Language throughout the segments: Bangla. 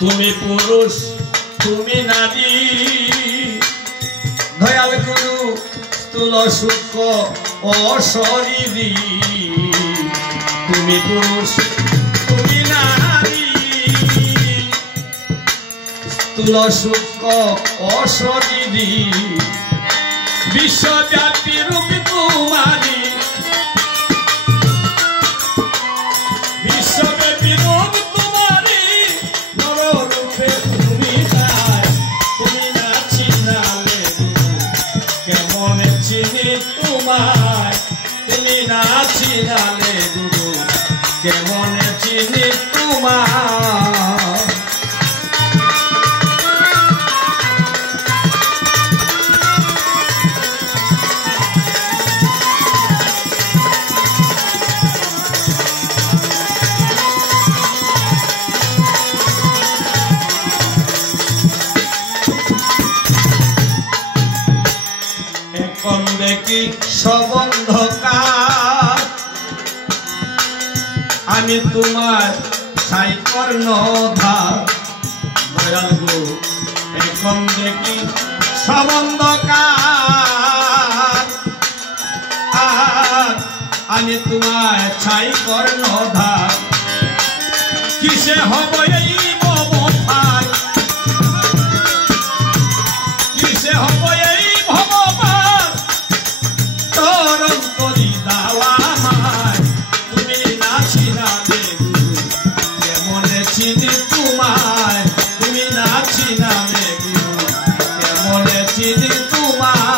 তুমি পুরুষ তুমি নারী দয়াল গুরু স্থূল সূক্ষ্ম অশরীরী তুমি পুরুষ তুমি নারী স্থূল সূক্ষ্ম অশরীরী বিশ্বব্যাপী রূপ তোমারি বিশ্বব্যাপী রূপ তোমারি নররূপে তুমি তাই তুমি না চিনালে কেমন চিনি তোমায় তুমি না চিনালে গুরু কেমন চিনি তোমায় দেখি সবন্ধকার আমি তোমার ছাই কর্ণধার দয়াল গো এখন দেখি সবন্ধকার আর আমি তোমার ছাই কর্ণধার কিসে হব এই ভবভার কিসে হব এই চিনি তোমায় তুমি না চিনালে গুরু কেমন চিনি তোমায়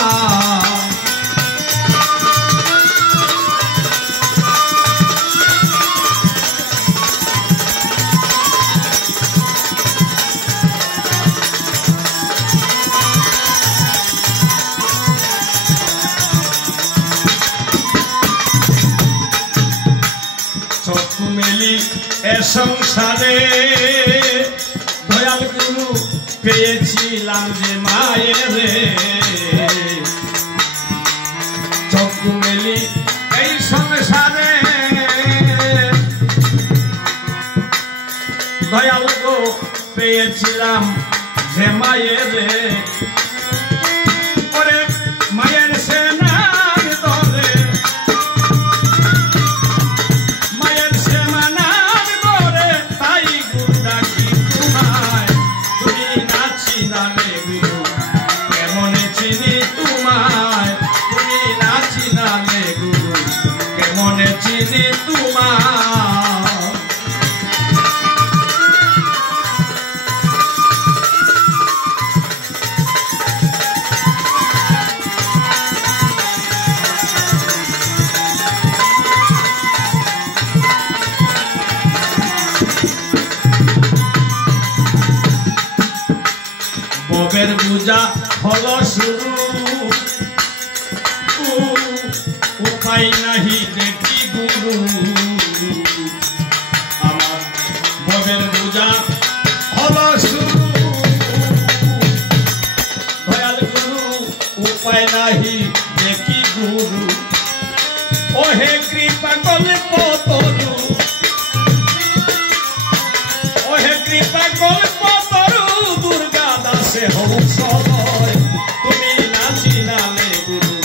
চক্ষু মেলি এ সংসারে দয়াল গুরু পেয়েছিলাম যে মায়ের রে চক্ষু মেলি এই সংসারে দয়াল গো পেয়েছিলাম যে মায়ের রে ওরে মায়ের সেনার দলে কেমন চিনি তোমায় তুমি না চিনালে গুরু কেমন চিনি তোমায় ববের পূজা হলো শুরু উপায় নাহি দেখি গুরু আমার ববের পূজা হলো শুরু দয়াল গুরু উপায় নাহি দেখি গুরু ওহে কৃপা কল্প তরু ওহে কৃপা কল্প তরু দুর্গা দাসে হংসদয় তুমি না চিনালে গুরু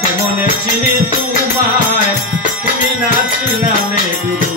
কেমন চিনি তোমায় তুমি না চিনালে গুরু